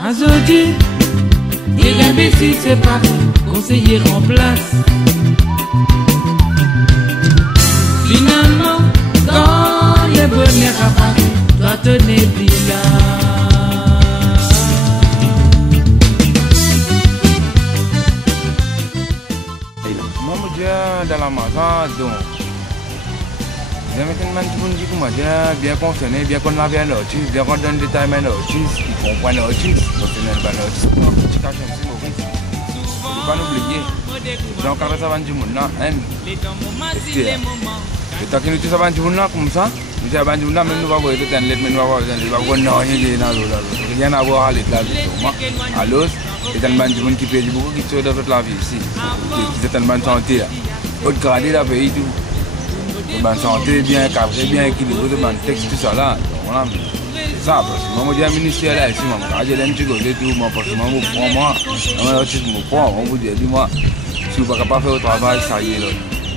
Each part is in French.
Azodi, des imbéciles séparés, conseillers remplacent. Finalement, quand le bonheur apparaît, toi te n'es plus là. Maman dia dalam masa donc dia mungkin manjun di rumah dia bien fonctionner, bien qu'on lave un outil, bien qu'on donne des tailles un outil, ils comprennent outil, fonctionner ban outil. Tu caches un petit mauvais. Faut pas oublier. Donc quand ça va du monde là, et tant que nous tous avons du monde là comme ça, nous avons du monde là, même nous va voir des temps, même nous va voir des temps, nous va voir non, rien à voir avec la vie. Alors, c'est tellement du monde qui paye beaucoup qui tue dans toute la vie ici. C'est tellement santé. Autre gradé la pays tout. Bonne santé, bien cadré, bien équilibré, bon texte, tout ça là. Voilà. C'est ça, parce que moi, je suis ministère là ici, moi, j'ai un petit côté tout, moi, parce que moi, je prends moi, je prends, on vous dit, dis-moi, si vous ne pouvez pas faire le travail, ça y est, là.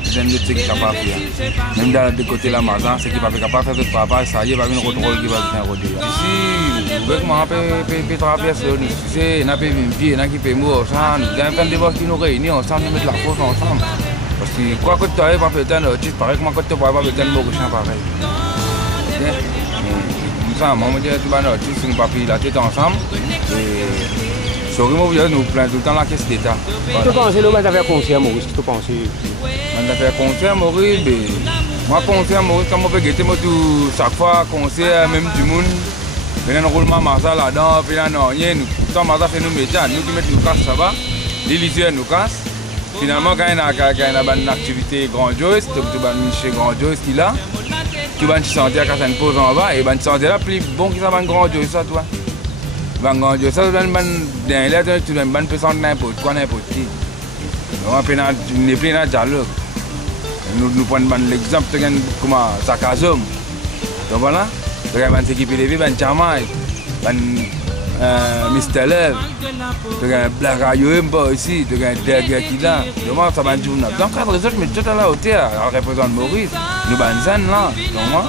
C'est un autre qui est capable de faire. Même dans le côté de la maison, c'est qui ne peut pas faire le travail, ça y est, il va venir contrôle qui va venir rôder. Ici, vous voyez comment on peut traverser, tu sais, il y a des pieds, il y a qui peuvent mourir ensemble, il y a un débat qui nous réunit ensemble, nous mettre la force ensemble. Parce que quoi que tu n'arrives pas à faire un artiste, pareil que moi, quand tu ne pourrais pas faire un mauricien, pareil. Ok? Comme ça, moi, je dis que tu vas un artiste, nous ne pouvons pas la tête ensemble. Et sur le moment, nous plains tout le temps la caisse d'État. Tu penses que nous avons fait concert, Maurice? Tu penses? On a fait concert, Maurice. Moi, concert, Maurice, quand je fais chaque fois, concert, même du monde. Il y a un roulement Marsa là-dedans, puis il y a rien. Pourtant, Marsa fait nos métiers, nous qui mettons nous casse, ça va. Les lycéens nous cassent. Finalement, quand il y a une activité grandiose, tu vas chez grandiose qui là, tu vas te sentir quand tu une pause en bas et tu te sentir là plus bon que ça va grandiose ça toi. Grandiose ça, tu vas tu vas te sentir n'importe quoi, n'importe qui. On est plein de dialogue. Nous prenons l'exemple de comment Sakazom. Donc voilà, tu vas s'équiper de vie, tu vas Jamaï, Mr. Love, tu as Black Ayomba aussi, tu as Derga qui là. Donc ça va être une donc quatre autres mais tout à la hauteur, elle représente Maurice, nous banzan là, donc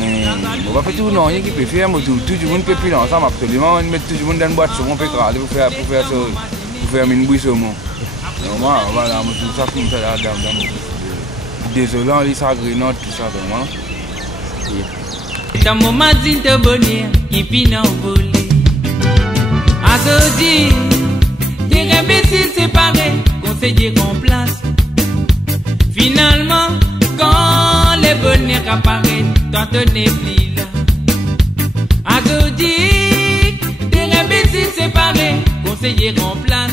mais on va faire tout non, rien qui peut faire, tout le monde peut plus ensemble absolument, on met tout le monde dans une boîte sur mon pétrole pour faire une bouille sur moi. Donc voilà, tout ça comme ça là, désolant, les sagrinotes, tout ça vraiment. Dans mon matin de bonheur, qui finit en volée. Azodi, des imbéciles séparés, conseillers remplacent. Finalement, quand le bonheur apparaît, toi te n'es plus là. Azodi, des imbéciles séparés, conseillers remplacent.